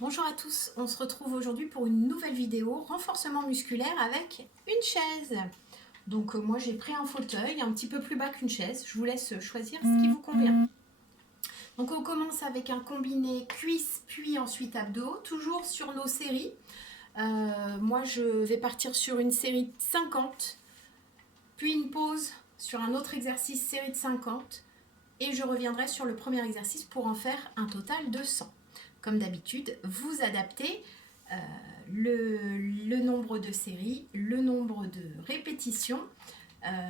Bonjour à tous, on se retrouve aujourd'hui pour une nouvelle vidéo renforcement musculaire avec une chaise. Donc moi j'ai pris un fauteuil un petit peu plus bas qu'une chaise, je vous laisse choisir ce qui vous convient. Donc on commence avec un combiné cuisses puis ensuite abdos, toujours sur nos séries. Moi je vais partir sur une série de 50, puis une pause sur un autre exercice série de 50 et je reviendrai sur le premier exercice pour en faire un total de 100. Comme d'habitude, vous adaptez le nombre de séries, le nombre de répétitions,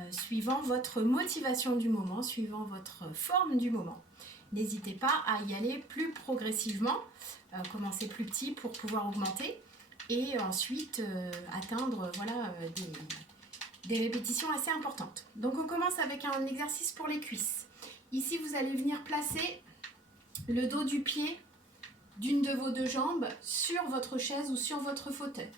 suivant votre motivation du moment, suivant votre forme du moment. N'hésitez pas à y aller plus progressivement, commencer plus petit pour pouvoir augmenter et ensuite atteindre des répétitions assez importantes. Donc on commence avec un exercice pour les cuisses. Ici, vous allez venir placer le dos du pied d'une de vos deux jambes sur votre chaise ou sur votre fauteuil.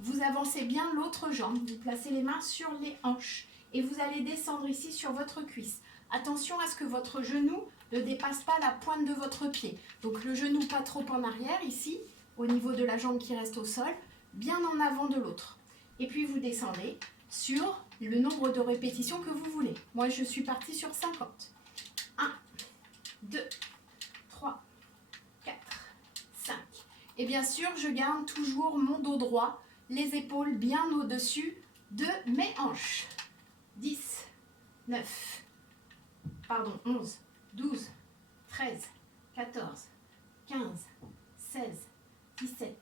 Vous avancez bien l'autre jambe, vous placez les mains sur les hanches et vous allez descendre ici sur votre cuisse. Attention à ce que votre genou ne dépasse pas la pointe de votre pied. Donc le genou pas trop en arrière ici, au niveau de la jambe qui reste au sol, bien en avant de l'autre. Et puis vous descendez sur le nombre de répétitions que vous voulez. Moi je suis partie sur 50. 1, 2, 3, 4, 5. Et bien sûr, je garde toujours mon dos droit, les épaules bien au-dessus de mes hanches. 10, 9, 11, 12, 13, 14, 15, 16, 17,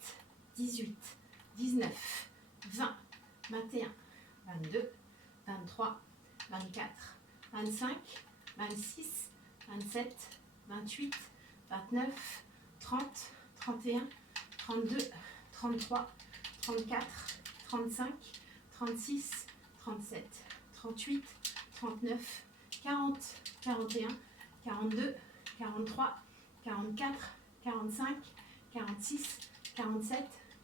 18, 19, 20, 21, 22, 23, 24, 25, 26, 27, 28, 29, 30, 31, 32, 33, 34, 35, 36, 37, 38, 39, 40, 41, 42, 43, 44, 45, 46, 47,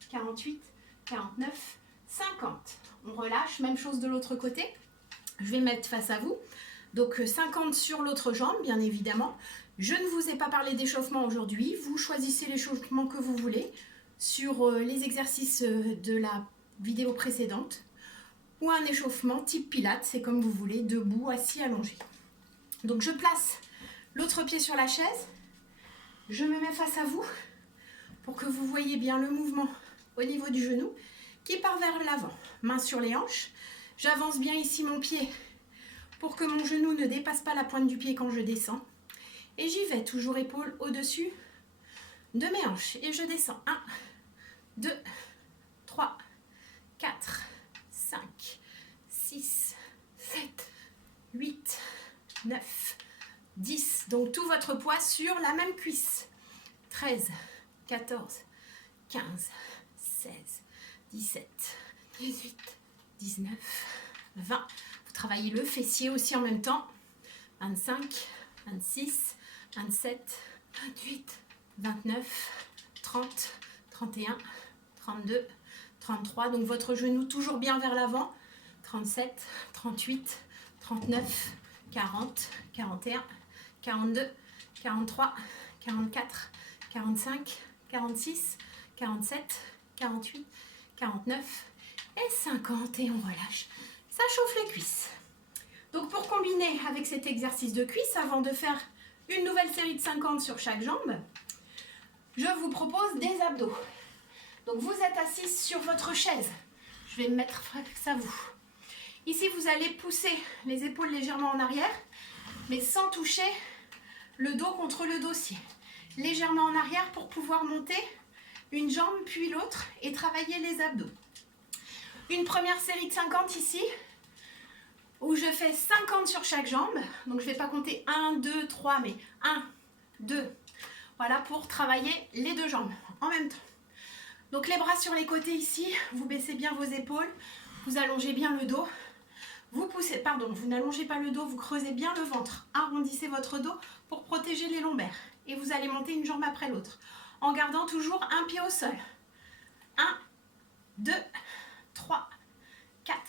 48, 49, 50. On relâche, même chose de l'autre côté. Je vais mettre face à vous. Donc 50 sur l'autre jambe, bien évidemment. Je ne vous ai pas parlé d'échauffement aujourd'hui. Vous choisissez l'échauffement que vous voulez sur les exercices de la vidéo précédente. Ou un échauffement type pilates, c'est comme vous voulez, debout, assis, allongé. Donc je place l'autre pied sur la chaise. Je me mets face à vous pour que vous voyez bien le mouvement au niveau du genou qui part vers l'avant. Main sur les hanches. J'avance bien ici mon pied pour que mon genou ne dépasse pas la pointe du pied quand je descends. Et j'y vais, toujours épaule au-dessus de mes hanches. Et je descends. 1, 2, 3, 4, 5, 6, 7, 8, 9, 10. Donc tout votre poids sur la même cuisse. 13, 14, 15, 16, 17, 18, 19, 20. Vous travaillez le fessier aussi en même temps. 25, 26, 27, 28, 29, 30, 31, 32, 33. Donc votre genou toujours bien vers l'avant. 37, 38, 39, 40, 41, 42, 43, 44, 45, 46, 47, 48, 49 et 50. Et on relâche. Ça chauffe les cuisses. Donc pour combiner avec cet exercice de cuisse, avant de faire une nouvelle série de 50 sur chaque jambe, je vous propose des abdos. Donc vous êtes assis sur votre chaise. Je vais me mettre face à vous. Ici, vous allez pousser les épaules légèrement en arrière, mais sans toucher le dos contre le dossier. Légèrement en arrière pour pouvoir monter une jambe puis l'autre et travailler les abdos. Une première série de 50 ici, où je fais 50 sur chaque jambe. Donc je ne vais pas compter 1, 2, 3, mais 1, 2. Voilà, pour travailler les deux jambes en même temps. Donc les bras sur les côtés ici, vous baissez bien vos épaules, vous allongez bien le dos. Vous poussez, vous n'allongez pas le dos, vous creusez bien le ventre. Arrondissez votre dos pour protéger les lombaires. Et vous allez monter une jambe après l'autre, en gardant toujours un pied au sol. 1, 2, 3, 4,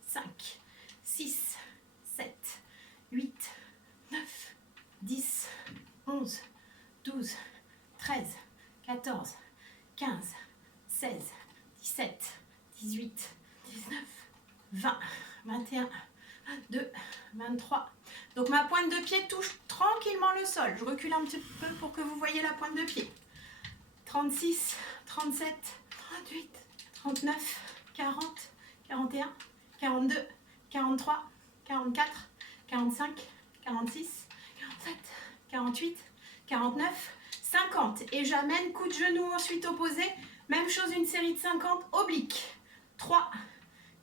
5, 6, 7, 8, 9, 10, 11, 12, 13, 14, 15, 16, 17, 18, 19, 20, 21, 22, 23. Donc ma pointe de pied touche tranquillement le sol. Je recule un petit peu pour que vous voyez la pointe de pied. 36, 37, 38, 39, 40, 41, 42, 43, 44, 45, 46, 47, 48, 49, 50. Et j'amène coup de genou ensuite opposé. Même chose, une série de 50 obliques. 3,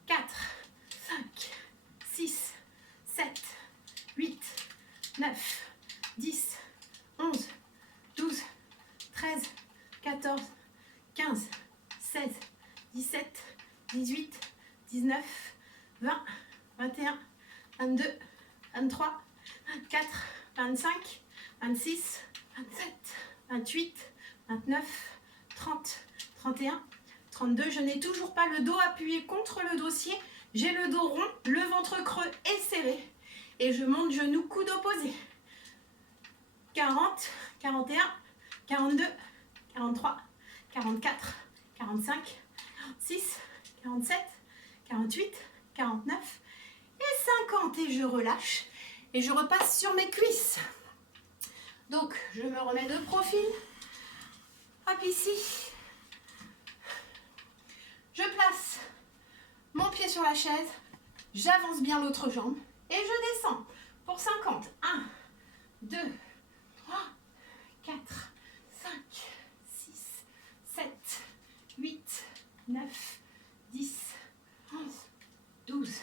4, 5, 6, 7, 8, 9, 10, 11, 12, 13, 14, 15, 16, 17, 18, 19, 20, 21, 22, 23, 24, 25, 26, 27, 28, 29, 30, 31, 32. Je n'ai toujours pas le dos appuyé contre le dossier. J'ai le dos rond, le ventre creux et serré. Et je monte genou, coude opposé. 40, 41, 42, 43, 44, 45, 46, 47, 48, 49 et 50. Et je relâche et je repasse sur mes cuisses. Donc, je me remets de profil. Hop, ici. Je place mon pied sur la chaise. J'avance bien l'autre jambe. Et je descends pour 50. 1, 2, 3, 4, 5, 6, 7, 8, 9, 10, 11, 12,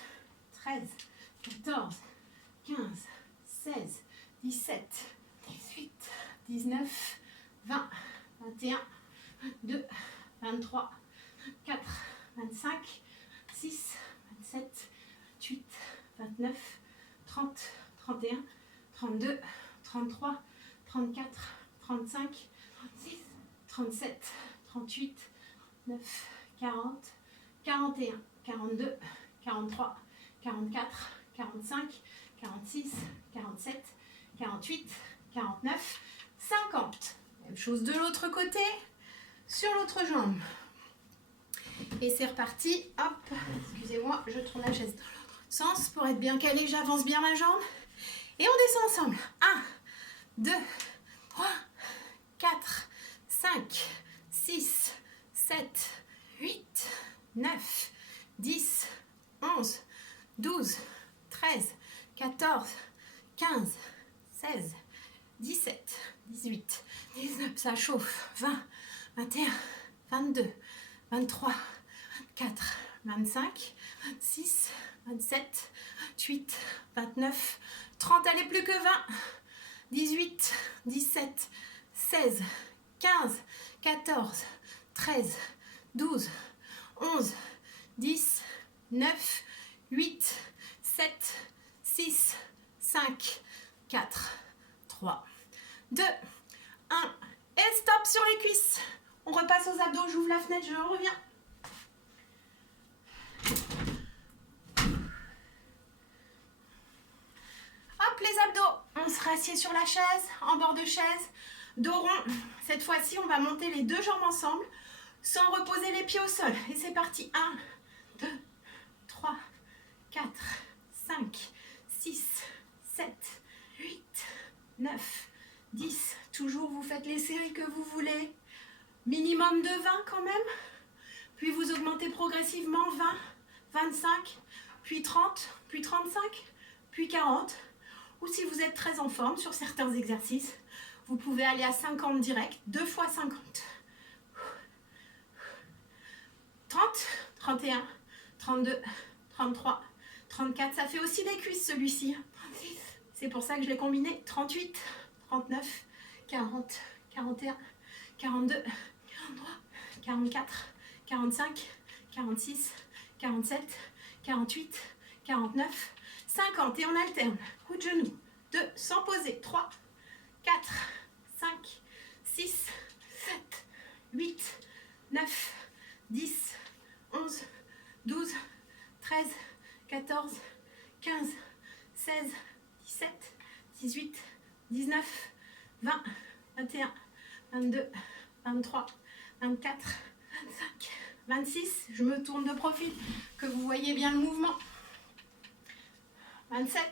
13, 14, 15, 16, 17, 18, 19, 20, 21, 22, 23, 24, 25, 26, 27, 28, 29, 30, 31, 32, 33, 34, 35, 36, 37, 38, 9, 40, 41, 42, 43, 44, 45, 46, 47, 48, 49, 50. Même chose de l'autre côté, sur l'autre jambe. Et c'est reparti. Hop, excusez-moi, je tourne la chaise dans l'autre sens pour être bien calé. J'avance bien ma jambe. Et on descend ensemble. 1, 2, 3, 4, 5, 6, 7, 8, 9, 10, 11, 12, 13, 14, 15, 16, 17, 18, 19, ça chauffe. 20, 21, 22, 23, 24, 25, 26, 27, 28, 29, 30, allez, plus que 20, 18, 17, 16, 15, 14, 13, 12, 11, 10, 9, 8, 7, 6, 5, 4, 3, 2, 1. Et stop sur les cuisses. On repasse aux abdos, j'ouvre la fenêtre, je reviens. Hop, les abdos. On se rassied sur la chaise, en bord de chaise, dos rond. Cette fois-ci, on va monter les deux jambes ensemble, sans reposer les pieds au sol. Et c'est parti. 1, 2, 3, 4, 5, 6, 7, 8, 9, 10. Toujours, vous faites les séries que vous voulez. Minimum de 20 quand même. Puis vous augmentez progressivement 20, 25, puis 30, puis 35, puis 40. Ou si vous êtes très en forme sur certains exercices, vous pouvez aller à 50 direct, 2 fois 50. 30, 31, 32, 33, 34. Ça fait aussi des cuisses celui-ci. 36. C'est pour ça que je l'ai combiné. 38, 39, 40, 41, 42, 43, 44, 45, 46, 47, 48, 49, 50. Et on alterne. Coup de genou. 2, sans poser. 3, 4, 5, 6, 7, 8, 9, 10, 11, 12, 13, 14, 15, 16, 17, 18, 19, 20, 21, 22, 23, 24, 25, 26. Je me tourne de profil, que vous voyez bien le mouvement. 27,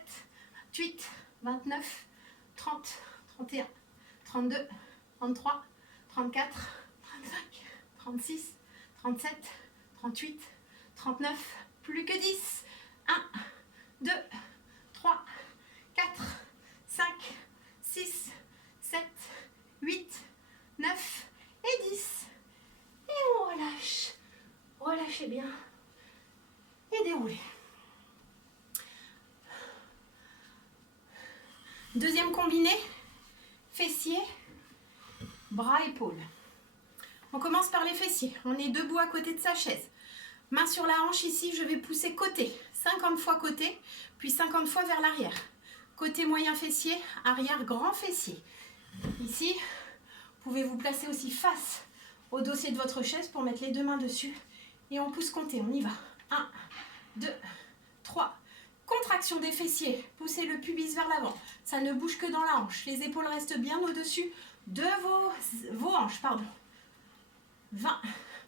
28, 29, 30, 31, 32, 33, 34, 35, 36, 37, 38, 39, plus que 10. 1, 2, 3, 4, 5, 6, 7, 8, 9 et 10. Et on relâche. Relâchez bien. Et déroulez. Deuxième combiné, fessiers, bras, épaules. On commence par les fessiers. On est debout à côté de sa chaise. Main sur la hanche ici, je vais pousser côté. 50 fois côté, puis 50 fois vers l'arrière. Côté moyen fessier, arrière grand fessier. Ici, vous pouvez vous placer aussi face au dossier de votre chaise pour mettre les deux mains dessus. Et on pousse compter, on y va. 1, 2, 3. Contraction des fessiers, poussez le pubis vers l'avant. Ça ne bouge que dans la hanche. Les épaules restent bien au-dessus de vos hanches. 20,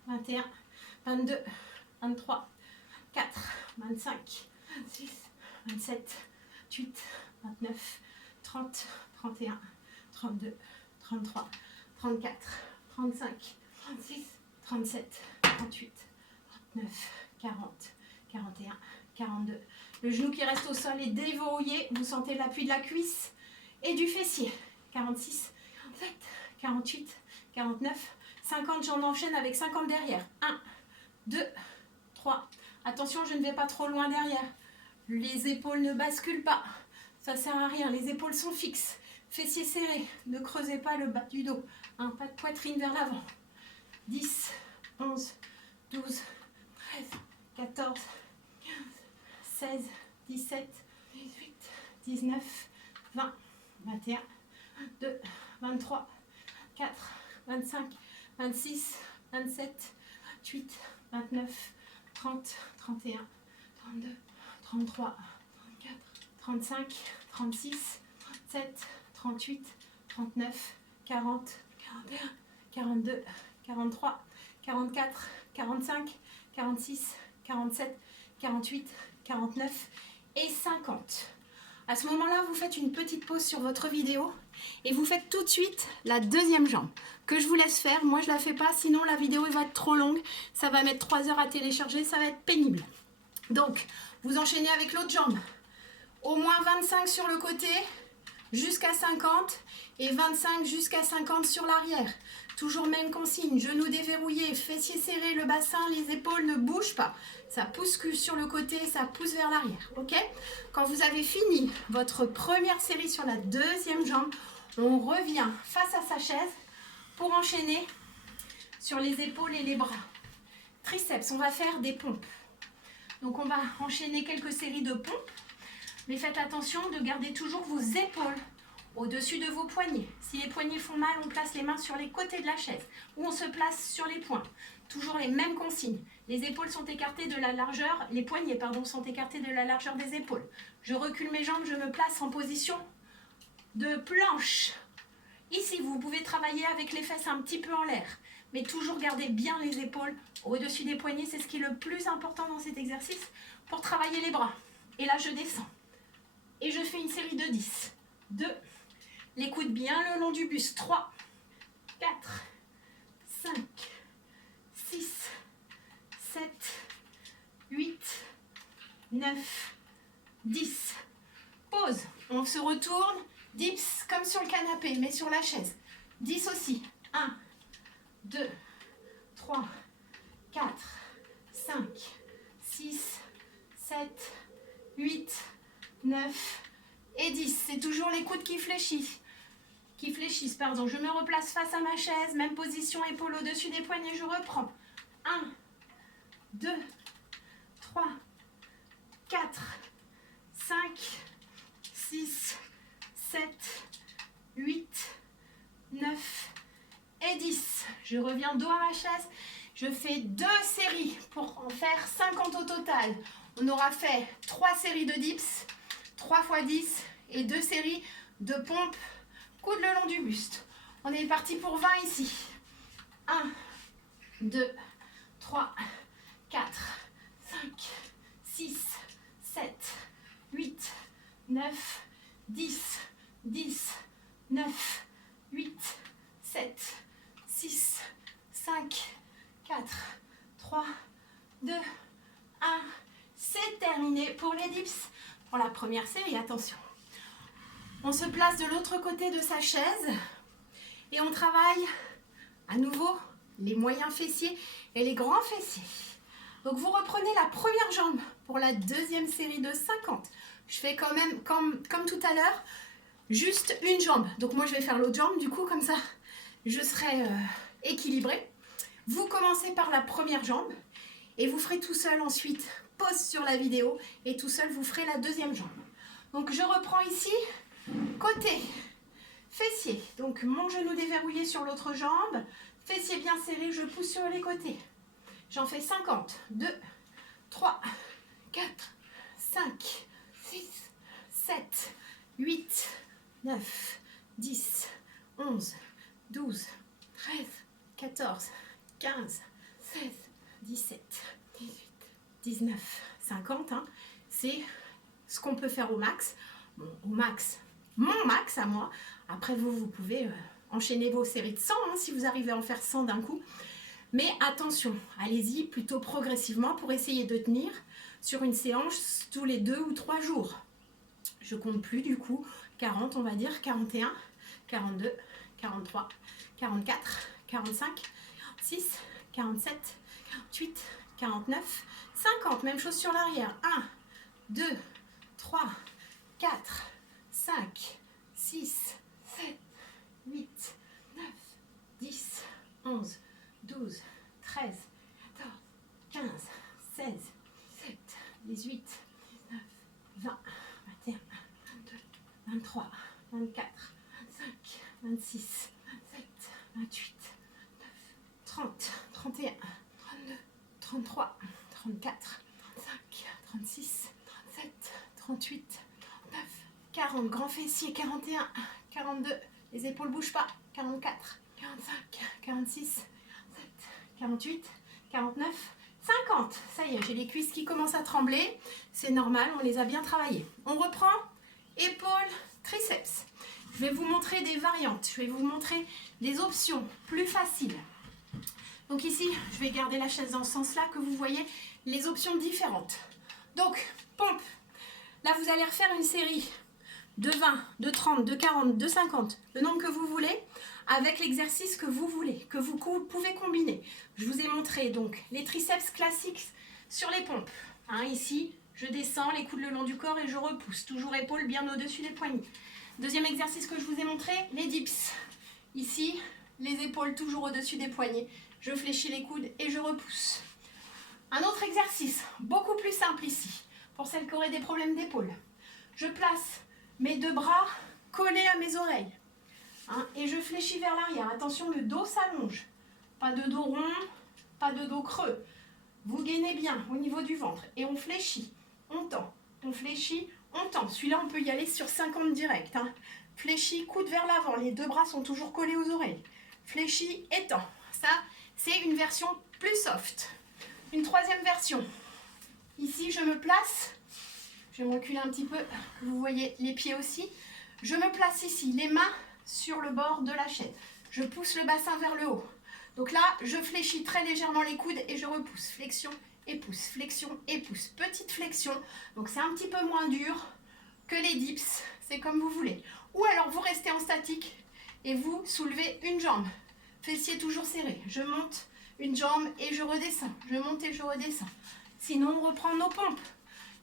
21, 22, 23, 4, 25, 26, 27, 28, 29, 30, 31, 32, 33, 34, 35, 36, 37, 38, 39, 40, 41, 42. Le genou qui reste au sol est déverrouillé. Vous sentez l'appui de la cuisse et du fessier. 46, 47, 48, 49, 50. J'en enchaîne avec 50 derrière. 1, 2, 3. Attention, je ne vais pas trop loin derrière. Les épaules ne basculent pas. Ça ne sert à rien. Les épaules sont fixes. Fessiers serrés. Ne creusez pas le bas du dos. Pas de poitrine vers l'avant. 10, 11, 12, 13, 14, 15, 16, 17, 18, 19, 20, 21, 22, 23, 24, 25, 26, 27, 28, 29, 30, 31, 32, 33, 34, 35, 36, 37, 38, 39, 40, 41, 42, 43, 44, 45, 46, 47, 48, 49 et 50. À ce moment-là, vous faites une petite pause sur votre vidéo et vous faites tout de suite la deuxième jambe que je vous laisse faire. Moi, je ne la fais pas, sinon la vidéo va être trop longue. Ça va mettre 3 heures à télécharger, ça va être pénible. Donc, vous enchaînez avec l'autre jambe. Au moins 25 sur le côté jusqu'à 50 et 25 jusqu'à 50 sur l'arrière. Toujours même consigne, genoux déverrouillés, fessiers serrés, le bassin, les épaules ne bougent pas. Ça pousse sur le côté, ça pousse vers l'arrière. Ok ? Quand vous avez fini votre première série sur la deuxième jambe, on revient face à sa chaise pour enchaîner sur les épaules et les bras. Triceps, on va faire des pompes. Donc on va enchaîner quelques séries de pompes, mais faites attention de garder toujours vos épaules au-dessus de vos poignets. Si les poignets font mal, on place les mains sur les côtés de la chaise ou on se place sur les poings. Toujours les mêmes consignes. Les épaules sont écartées de la largeur, les poignets pardon, sont écartés de la largeur des épaules. Je recule mes jambes, je me place en position de planche. Ici, vous pouvez travailler avec les fesses un petit peu en l'air, mais toujours garder bien les épaules au-dessus des poignets. C'est ce qui est le plus important dans cet exercice pour travailler les bras. Et là, je descends. Et je fais une série de 10. 2. Les coudes bien le long du buste. 3, 4, 5, 6, 7, 8, 9, 10. Pause. On se retourne. Dips comme sur le canapé, mais sur la chaise. 10 aussi. 1, 2, 3, 4, 5, 6, 7, 8, 9 et 10. C'est toujours les coudes qui fléchissent. Je me replace face à ma chaise, même position, épaule au-dessus des poignets, je reprends. 1, 2, 3, 4, 5, 6, 7, 8, 9 et 10. Je reviens dos à ma chaise. Je fais 2 séries pour en faire 50 au total. On aura fait 3 séries de dips, 3 x 10 et 2 séries de pompes, coude le long du buste. On est parti pour 20 ici. 1, 2, 3, 4, 5, 6, 7, 8, 9, 10, 10, 9, 8, 7, 6, 5, 4, 3, 2, 1. C'est terminé pour les dips. Pour la première série, attention. On se place de l'autre côté de sa chaise et on travaille à nouveau les moyens fessiers et les grands fessiers. Donc vous reprenez la première jambe pour la deuxième série de 50. Je fais quand même, comme tout à l'heure, juste une jambe. Donc moi je vais faire l'autre jambe, du coup comme ça je serai équilibrée. Vous commencez par la première jambe et vous ferez tout seul ensuite pause sur la vidéo et tout seul vous ferez la deuxième jambe. Donc je reprends ici, côté fessier. Donc mon genou déverrouillé sur l'autre jambe, fessier bien serré, je pousse sur les côtés. J'en fais 50. 2, 3, 4, 5, 6, 7, 8, 9, 10, 11, 12, 13, 14, 15, 16, 17, 18, 19, 50. Hein. C'est ce qu'on peut faire au max. Bon, au max, mon max à moi. Après, vous pouvez enchaîner vos séries de 100 hein, si vous arrivez à en faire 100 d'un coup. Mais attention, allez-y plutôt progressivement pour essayer de tenir sur une séance tous les 2 ou 3 jours. Je compte plus du coup, 40 on va dire, 41, 42, 43, 44, 45, 46, 47, 48, 49, 50. Même chose sur l'arrière. 1, 2, 3, 4, 5, 6, 7, 8, 9, 10, 11, 12, 13, 14, 15, 16, 17, 18, 19, 20, 21, 22, 23, 24, 25, 26, 27, 28, 29, 30, 31, 32, 33, 34, 35, 36, 37, 38, 39, 40. Grand fessier, 41, 42. Les épaules ne bougent pas. 44, 45, 46, 48, 49, 50. Ça y est, j'ai les cuisses qui commencent à trembler. C'est normal, on les a bien travaillées. On reprend épaules, triceps. Je vais vous montrer des variantes. Je vais vous montrer des options plus faciles. Donc ici, je vais garder la chaise dans ce sens-là que vous voyez les options différentes. Donc, pompe. Là, vous allez refaire une série de 20, de 30, de 40, de 50, le nombre que vous voulez, avec l'exercice que vous voulez, que vous pouvez combiner. Je vous ai montré donc les triceps classiques sur les pompes. Hein, ici, je descends les coudes le long du corps et je repousse. Toujours épaules bien au-dessus des poignets. Deuxième exercice que je vous ai montré, les dips. Ici, les épaules toujours au-dessus des poignets. Je fléchis les coudes et je repousse. Un autre exercice, beaucoup plus simple ici, pour celles qui auraient des problèmes d'épaule. Je place mes deux bras collés à mes oreilles. Hein, et je fléchis vers l'arrière. Attention, le dos s'allonge. Pas de dos rond, pas de dos creux. Vous gainez bien au niveau du ventre. Et on fléchit, on tend. On fléchit, on tend. Celui-là, on peut y aller sur 50 direct. Hein. Fléchis, coude vers l'avant. Les deux bras sont toujours collés aux oreilles. Fléchis et tend. Ça, c'est une version plus soft. Une troisième version. Ici, je me place. Je vais me reculer un petit peu. Vous voyez les pieds aussi. Je me place ici, les mains sur le bord de la chaise. Je pousse le bassin vers le haut. Donc là, je fléchis très légèrement les coudes et je repousse. Flexion et pousse, flexion et pousse. Petite flexion. Donc c'est un petit peu moins dur que les dips. C'est comme vous voulez. Ou alors vous restez en statique et vous soulevez une jambe. Fessier toujours serré. Je monte une jambe et je redescends. Je monte et je redescends. Sinon, on reprend nos pompes.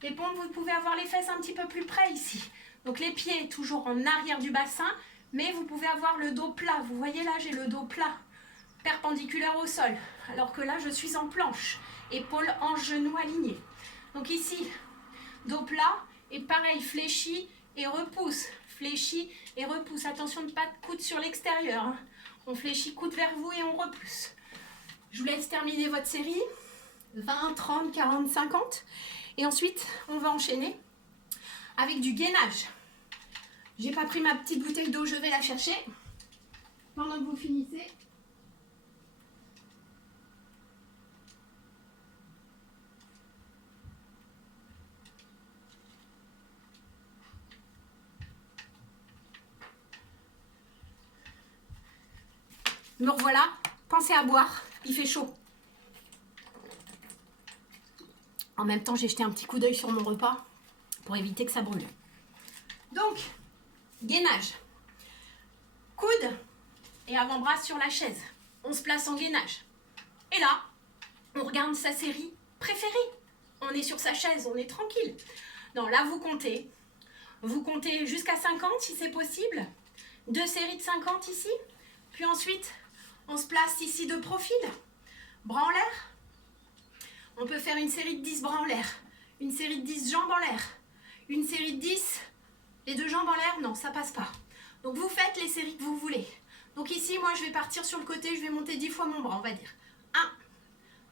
Les pompes, vous pouvez avoir les fesses un petit peu plus près ici. Donc les pieds toujours en arrière du bassin, mais vous pouvez avoir le dos plat. Vous voyez là, j'ai le dos plat, perpendiculaire au sol. Alors que là, je suis en planche, épaules en genoux alignés. Donc ici, dos plat, et pareil, fléchi et repousse. Fléchi et repousse. Attention de ne pas de coude sur l'extérieur. Hein. On fléchit, coude vers vous et on repousse. Je vous laisse terminer votre série. 20, 30, 40, 50. Et ensuite, on va enchaîner avec du gainage. J'ai pas pris ma petite bouteille d'eau, je vais la chercher. Pendant que vous finissez. Me revoilà. Pensez à boire, il fait chaud. En même temps, j'ai jeté un petit coup d'œil sur mon repas pour éviter que ça brûle. Donc, gainage. Coude et avant-bras sur la chaise. On se place en gainage. Et là, on regarde sa série préférée. On est sur sa chaise, on est tranquille. Non, là, vous comptez. Vous comptez jusqu'à 50 si c'est possible. 2 séries de 50 ici. Puis ensuite, on se place ici de profil. Bras en l'air. On peut faire une série de 10 bras en l'air. Une série de 10 jambes en l'air. Une série de 10, les 2 jambes en l'air, non, ça passe pas. Donc vous faites les séries que vous voulez. Donc ici, moi, je vais partir sur le côté, je vais monter 10 fois mon bras, on va dire. 1,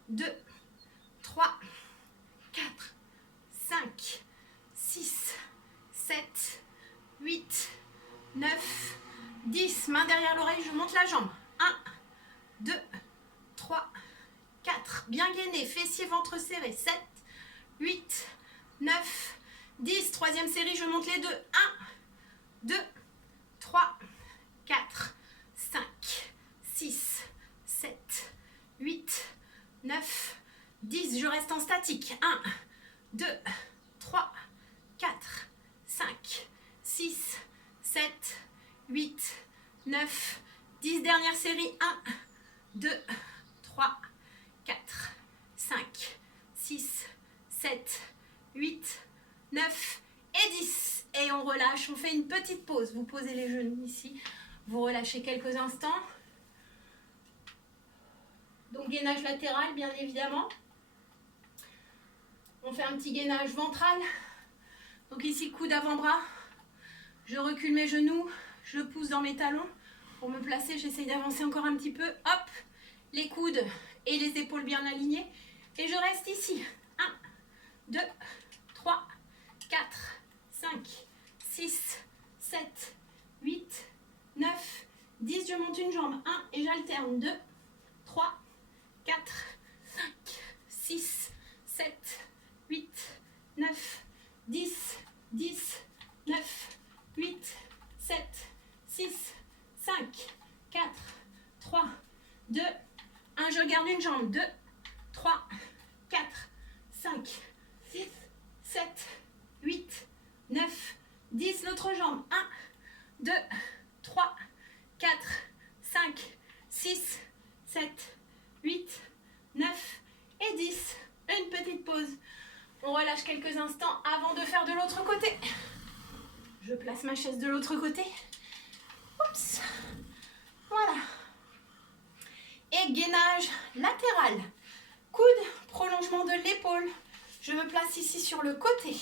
2, 3, 4, 5, 6, 7, 8, 9, 10. Main derrière l'oreille, je monte la jambe. 1, 2, 3, 4. Bien gainé, fessier, ventre serré. 7, 8, 9, 10. Troisième série, je monte les deux. 1, 2, 3, 4, 5, 6, 7, 8, 9, 10. Je reste en statique. 1, 2, 3, 4, 5, 6, 7, 8, 9, 10. Dernière série. 1, 2, 3, 4, 5, 6, 7, 8, 9 et 10. Et on relâche, on fait une petite pause. Vous posez les genoux ici, vous relâchez quelques instants. Donc gainage latéral, bien évidemment. On fait un petit gainage ventral. Donc ici, coude avant-bras. Je recule mes genoux, je pousse dans mes talons. Pour me placer, j'essaye d'avancer encore un petit peu. Hop, les coudes et les épaules bien alignées. Et je reste ici. 1, 2, 3, 4, 5, 6, 7, 8, 9, 10. Je monte une jambe. 1 et j'alterne. 2, 3, 4, 5, 6, 7, 8, 9, 10, 10, 9, 8, 7, 6, 5, 4, 3, 2, 1. Je garde une jambe. 2, 3, 4, 5, 6, 7, 8, 9, 10. L'autre jambe. 1, 2, 3, 4, 5, 6, 7, 8, 9 et 10. Une petite pause. On relâche quelques instants avant de faire de l'autre côté. Je place ma chaise de l'autre côté. Oups. Voilà. Et gainage latéral. Coude, prolongement de l'épaule. Je me place ici sur le côté.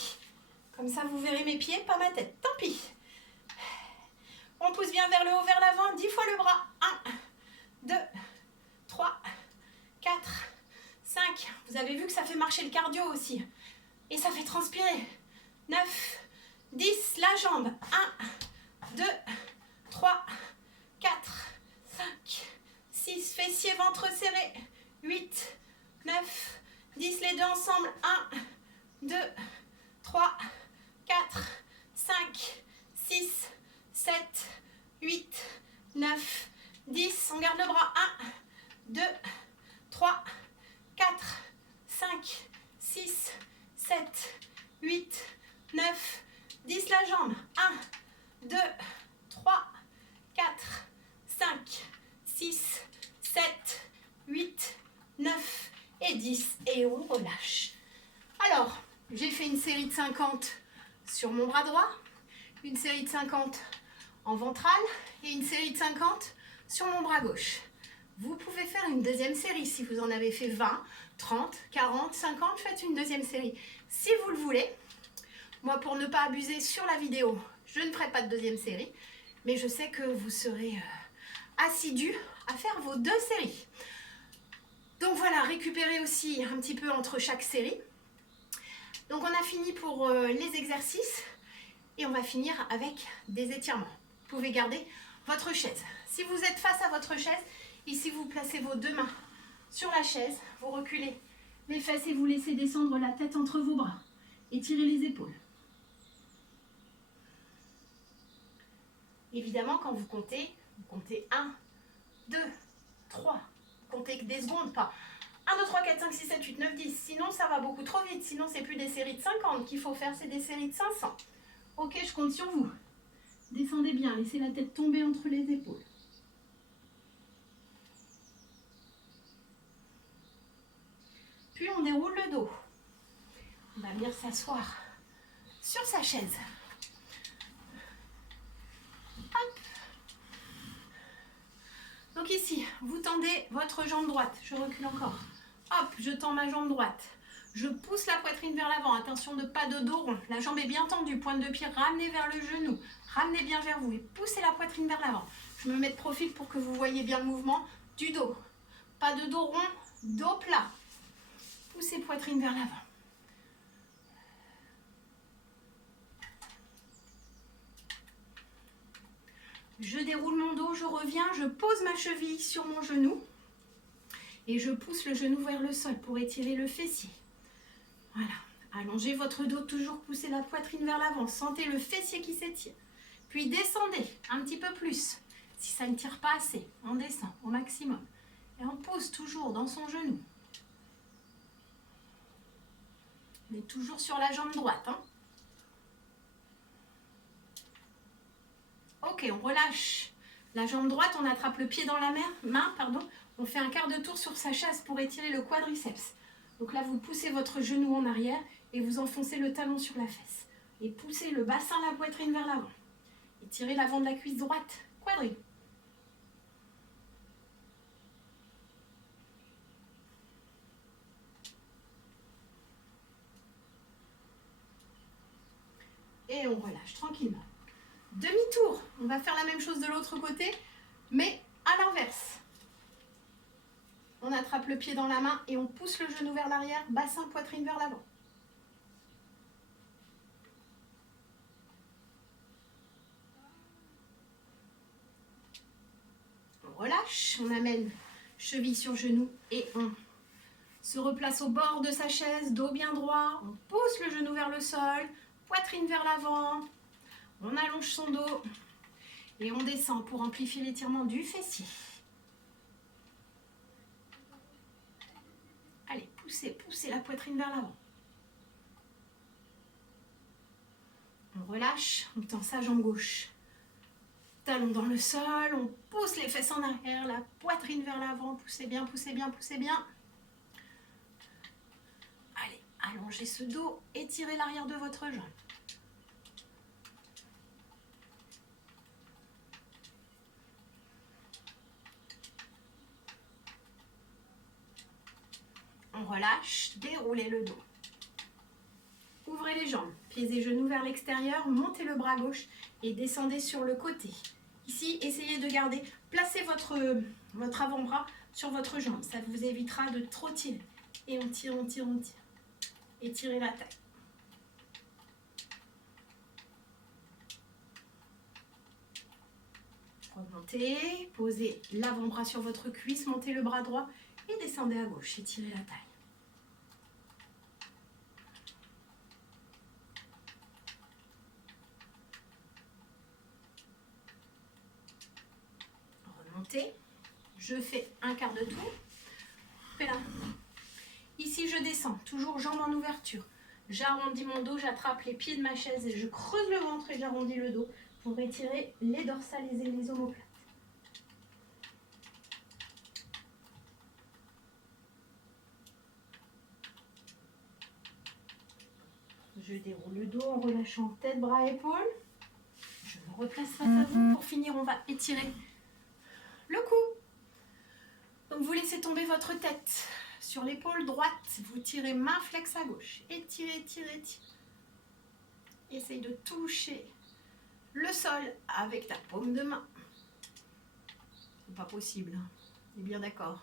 Comme ça, vous verrez mes pieds, pas ma tête. Tant pis. On pousse bien vers le haut, vers l'avant. 10 fois le bras. 1, 2, 3, 4, 5. Vous avez vu que ça fait marcher le cardio aussi. Et ça fait transpirer. 9, 10. La jambe. 1, 2, 3, 4, 5, 6. Fessier, ventre serré. 8, 9, 10. Les deux ensemble. 1, 2, 3, 4, 5, 6, 7, 8, 9, 10. On garde le bras. 1, 2, 3, 4, 5, 6, 7, 8, 9, 10. La jambe. 1, 2, 3, 4, 5, 6, 7, 8, 9 et 10. Et on relâche. Alors, j'ai fait une série de 50 sur mon bras droit, une série de 50 en ventral et une série de 50 sur mon bras gauche. Vous pouvez faire une deuxième série si vous en avez fait 20, 30, 40, 50. Faites une deuxième série si vous le voulez. Moi, pour ne pas abuser sur la vidéo, je ne ferai pas de deuxième série. Mais je sais que vous serez assidus à faire vos 2 séries. Donc voilà, récupérez aussi un petit peu entre chaque série. Donc on a fini pour les exercices. Et on va finir avec des étirements. Vous pouvez garder votre chaise. Si vous êtes face à votre chaise, ici vous placez vos 2 mains sur la chaise. Vous reculez les fesses et vous laissez descendre la tête entre vos bras. Étirez les épaules. Évidemment, quand vous comptez 1, 2, 3. Comptez que des secondes, pas 1, 2, 3, 4, 5, 6, 7, 8, 9, 10. Sinon, ça va beaucoup trop vite. Sinon, c'est plus des séries de 50 qu'il faut faire, c'est des séries de 500. Ok, je compte sur vous. Descendez bien, laissez la tête tomber entre les épaules. Puis, on déroule le dos. On va venir s'asseoir sur sa chaise. Hop. Donc ici, vous tendez votre jambe droite. Je recule encore. Hop, je tends ma jambe droite. Je pousse la poitrine vers l'avant. Attention de pas de dos rond. La jambe est bien tendue. Pointe de pied ramenée vers le genou. Ramenez bien vers vous et poussez la poitrine vers l'avant. Je me mets de profil pour que vous voyez bien le mouvement du dos. Pas de dos rond, dos plat. Poussez poitrine vers l'avant. Je déroule mon dos, je reviens, je pose ma cheville sur mon genou et je pousse le genou vers le sol pour étirer le fessier. Voilà, allongez votre dos, toujours poussez la poitrine vers l'avant, sentez le fessier qui s'étire. Puis descendez un petit peu plus. Si ça ne tire pas assez, on descend au maximum. Et on pose toujours dans son genou. Mais toujours sur la jambe droite. Hein. Ok, on relâche la jambe droite, on attrape le pied dans la main, on fait un quart de tour sur sa chaise pour étirer le quadriceps. Donc là, vous poussez votre genou en arrière et vous enfoncez le talon sur la fesse. Et poussez le bassin, la poitrine vers l'avant. Étirez l'avant de la cuisse droite, quadri. Et on relâche tranquillement. Demi-tour, on va faire la même chose de l'autre côté, mais à l'inverse. On attrape le pied dans la main et on pousse le genou vers l'arrière, bassin, poitrine vers l'avant. On relâche, on amène cheville sur genou et on se replace au bord de sa chaise, dos bien droit, on pousse le genou vers le sol, poitrine vers l'avant. On allonge son dos et on descend pour amplifier l'étirement du fessier. Allez, poussez la poitrine vers l'avant. On relâche, on tend sa jambe gauche. Talon dans le sol, on pousse les fesses en arrière, la poitrine vers l'avant. Poussez bien, poussez bien, poussez bien. Allez, allongez ce dos, étirez l'arrière de votre jambe. On relâche, déroulez le dos. Ouvrez les jambes, pieds et genoux vers l'extérieur, montez le bras gauche et descendez sur le côté. Ici, essayez de garder, placez votre avant-bras sur votre jambe. Ça vous évitera de trop tirer. Et on tire, on tire, on tire. Étirez la taille. Remontez, posez l'avant-bras sur votre cuisse, montez le bras droit et descendez à gauche. Étirez la taille. Remontez. Je fais un quart de tour. Et là. Ici, je descends, toujours jambes en ouverture. J'arrondis mon dos, j'attrape les pieds de ma chaise et je creuse le ventre et j'arrondis le dos pour étirer les dorsales et les omoplates. Je déroule le dos en relâchant tête, bras, épaules. Je me replace face à vous. Pour finir, on va étirer le cou. Donc, vous laissez tomber votre tête sur l'épaule droite. Vous tirez main flex à gauche. Étirez, étirez, étirez. Essaye de toucher le sol avec ta paume de main. C'est pas possible. On est bien d'accord.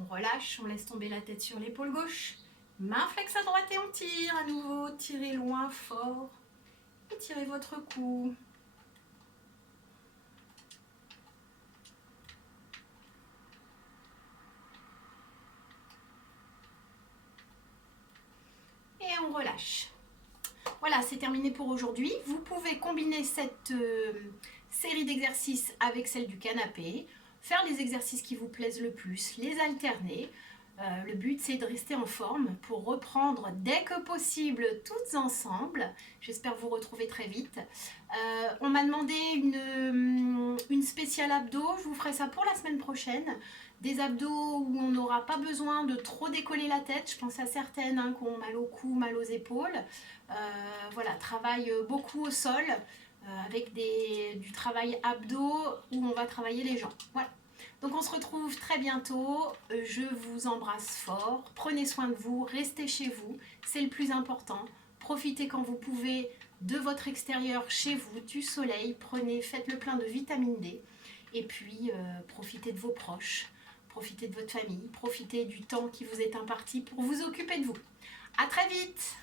On relâche, on laisse tomber la tête sur l'épaule gauche. Main flex à droite et on tire à nouveau. Tirez loin, fort. Étirez votre cou. Et on relâche. Voilà, c'est terminé pour aujourd'hui. Vous pouvez combiner série d'exercices avec celle du canapé, faire les exercices qui vous plaisent le plus, les alterner. Le but, c'est de rester en forme pour reprendre dès que possible toutes ensemble. J'espère vous retrouver très vite. On m'a demandé une spéciale abdo. Je vous ferai ça pour la semaine prochaine. Des abdos où on n'aura pas besoin de trop décoller la tête. Je pense à certaines qui ont mal au cou, mal aux épaules. Voilà, travaille beaucoup au sol avec du travail abdos où on va travailler les jambes. Voilà. Donc on se retrouve très bientôt, je vous embrasse fort, prenez soin de vous, restez chez vous, c'est le plus important. Profitez quand vous pouvez de votre extérieur chez vous, du soleil, faites le plein de vitamine D et puis profitez de vos proches, profitez de votre famille, profitez du temps qui vous est imparti pour vous occuper de vous. À très vite!